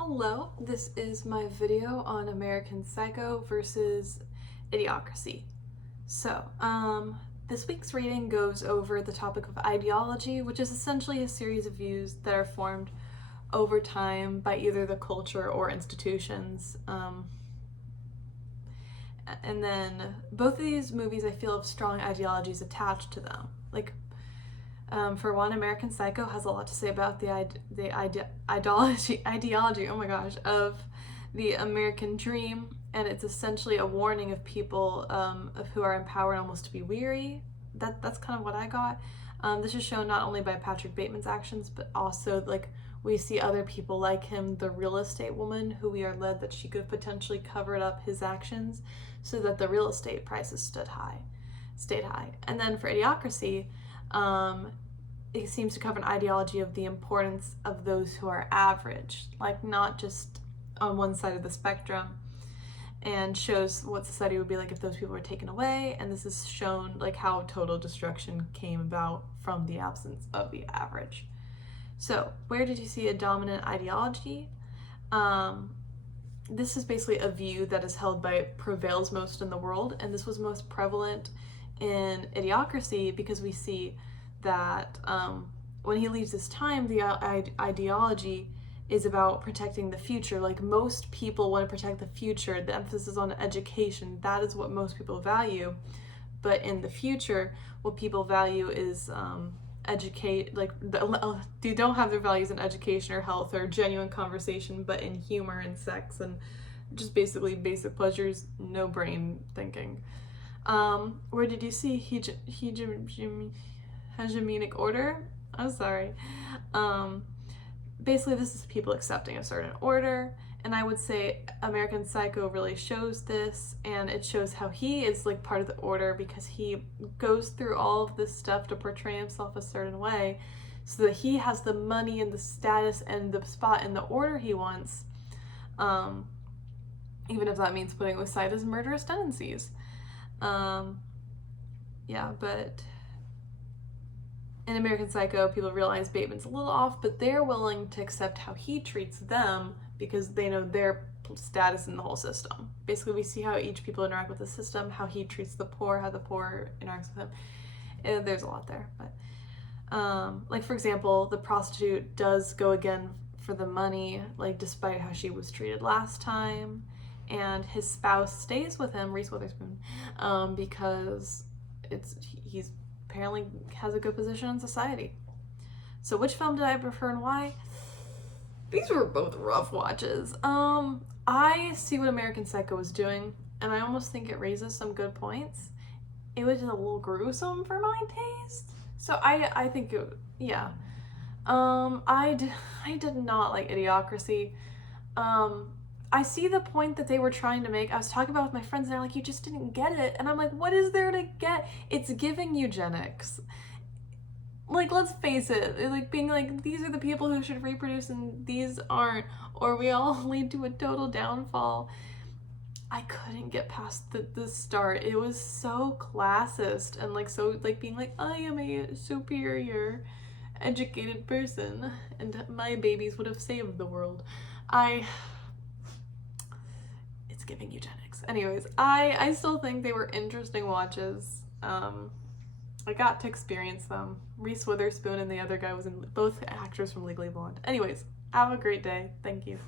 Hello, this is my video on American Psycho versus Idiocracy. This week's reading goes over the topic of ideology, which is essentially a series of views that are formed over time by either the culture or institutions. And then both of these movies I feel have strong ideologies attached to them. For one, American Psycho has a lot to say about the ideology, oh my gosh, of the American dream, and it's essentially a warning of people of who are in power and almost to be weary. That's kind of what I got. This is shown not only by Patrick Bateman's actions, but also we see other people like him, the real estate woman, who we are led that she could potentially covered up his actions so that the real estate prices stayed high. And then for Idiocracy, it seems to cover an ideology of the importance of those who are average, not just on one side of the spectrum, and shows what society would be like if those people were taken away. And this is shown how total destruction came about from the absence of the average. So where did you see a dominant ideology? This is basically a view that is held by prevails most in the world, and this was most prevalent in Idiocracy because we see that when he leaves this time, the ideology is about protecting the future. Most people want to protect the future. The emphasis on education, that is what most people value. But in the future, what people value is they don't have their values in education or health or genuine conversation, but in humor and sex and just basically basic pleasures, no brain thinking. Where did you see hegemonic order? I'm sorry. Basically, this is people accepting a certain order, and I would say American Psycho really shows this, and it shows how he is part of the order because he goes through all of this stuff to portray himself a certain way so that he has the money and the status and the spot in the order he wants, even if that means putting aside his murderous tendencies. But in American Psycho, people realize Bateman's a little off, but they're willing to accept how he treats them because they know their status in the whole system. Basically, we see how each people interact with the system, how he treats the poor, how the poor interacts with him. And there's a lot there, but for example, the prostitute does go again for the money, despite how she was treated last time, and his spouse stays with him, Reese Witherspoon, because he's apparently has a good position in society. So which film did I prefer and why? These were both rough watches. I see what American Psycho was doing, and I almost think it raises some good points. It was just a little gruesome for my taste. So I think I did not like Idiocracy. I see the point that they were trying to make. I was talking about it with my friends, and they're like, you just didn't get it. And I'm like, what is there to get? It's giving eugenics. Let's face it, being these are the people who should reproduce and these aren't, or we all lead to a total downfall. I couldn't get past the start. It was so classist and being I am a superior educated person and my babies would have saved the world. It's giving eugenics. Anyways, I still think they were interesting watches. I got to experience them. Reese Witherspoon and the other guy was both actors from Legally Blonde. Anyways, have a great day. Thank you.